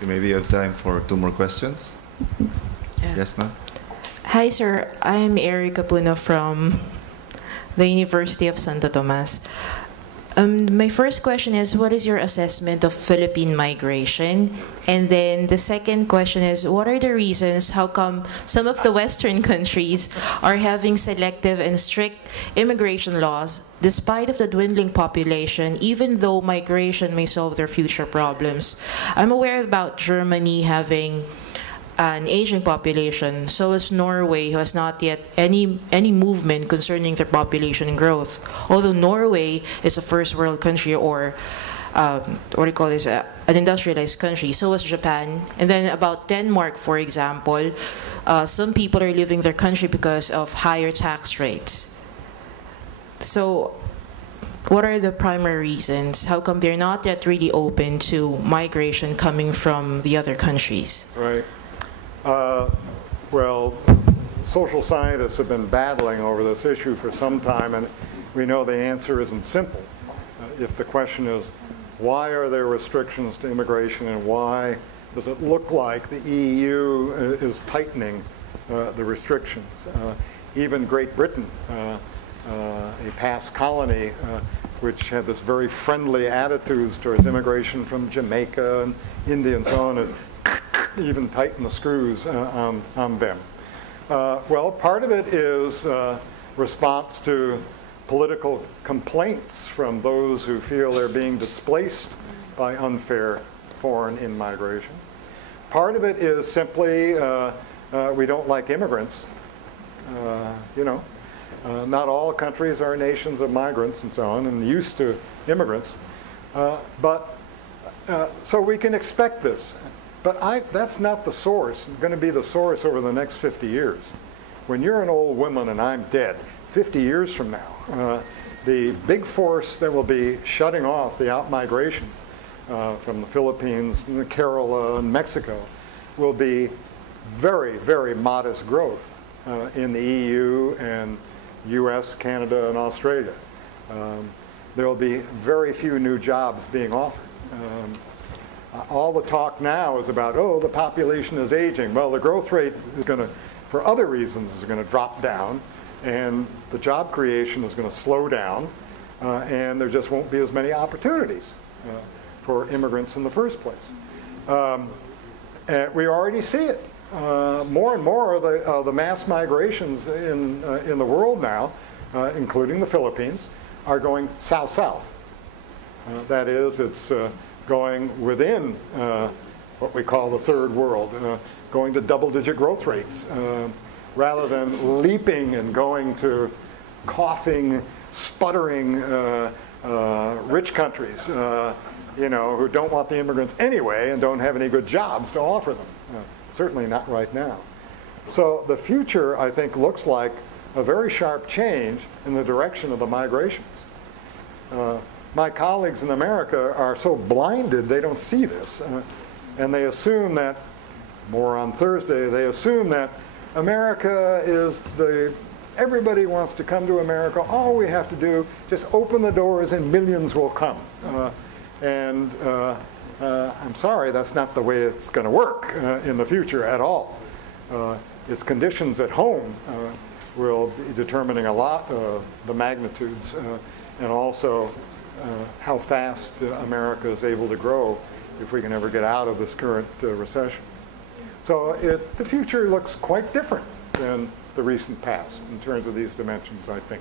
We maybe have time for 2 more questions. Yeah. Yes, ma'am? Hi, sir. I'm Erica Puno from the University of Santo Tomas. My first question is, what is your assessment of Philippine migration? And then the second question is, what are the reasons how come some of the Western countries are having selective and strict immigration laws despite of the dwindling population, even though migration may solve their future problems? I'm aware about Germany having an aging population, so is Norway, who has not yet any movement concerning their population growth. Although Norway is a first world country, or what do you call this, an industrialized country, so is Japan. And then about Denmark, for example, some people are leaving their country because of higher tax rates. So what are the primary reasons? How come they're not yet really open to migration coming from the other countries? Right. Well, social scientists have been battling over this issue for some time, and we know the answer isn't simple. If the question is, why are there restrictions to immigration, and why does it look like the EU is tightening the restrictions? Even Great Britain, a past colony, which had this very friendly attitudes towards immigration from Jamaica and India and so on, is even tighten the screws on them. Well, part of it is response to political complaints from those who feel they're being displaced by unfair foreign in-migration. Part of it is simply we don't like immigrants. Not all countries are nations of migrants and so on, and used to immigrants. So we can expect this. But that's not the source. It's going to be the source over the next 50 years. When you're an old woman and I'm dead, 50 years from now, the big force that will be shutting off the out-migration from the Philippines and Kerala and Mexico will be very, very modest growth in the EU and US, Canada, and Australia. There will be very few new jobs being offered. All the talk now is about, oh, the population is aging. Well, the growth rate is going to, for other reasons, is going to drop down, and the job creation is going to slow down, and there just won't be as many opportunities for immigrants in the first place. And we already see it. More and more of the mass migrations in the world now, including the Philippines, are going south-south. That is, it's going within what we call the third world, going to double-digit growth rates, rather than leaping and going to coughing, sputtering rich countries, who don't want the immigrants anyway and don't have any good jobs to offer them. Certainly not right now. So the future, I think, looks like a very sharp change in the direction of the migrations. My colleagues in America are so blinded they don't see this. And they assume that, more on Thursday, they assume that America is everybody wants to come to America. All we have to do, just open the doors and millions will come. I'm sorry, that's not the way it's going to work in the future at all. Its conditions at home will be determining a lot of the magnitudes and also how fast America is able to grow if we can ever get out of this current recession. So the future looks quite different than the recent past in terms of these dimensions, I think.